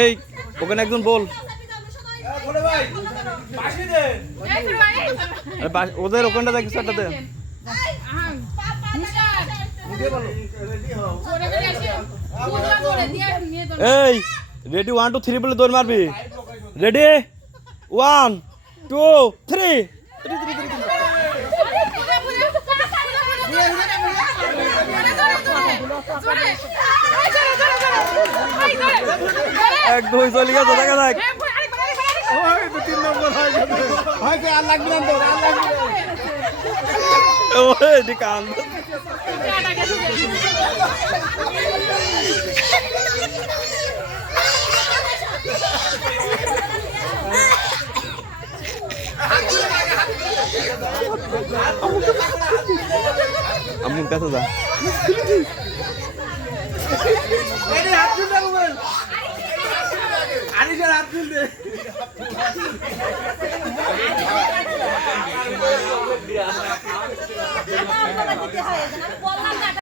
এই ওখানে একজন বল ওদের ওখানটা দেখি একটা দেন এই রেডি 1 2 3 বলে দৌড় মারবি রেডি 1 2 3 এক দুই চলে গেছে দেখা যাক তিন নম্বর হয়তো আর লাগবে না তো আর লাগবে ওই দিকান আমুন কাছে যা এই হাত তুল দে মোবাইল আরিশের হাত তুল দে আমি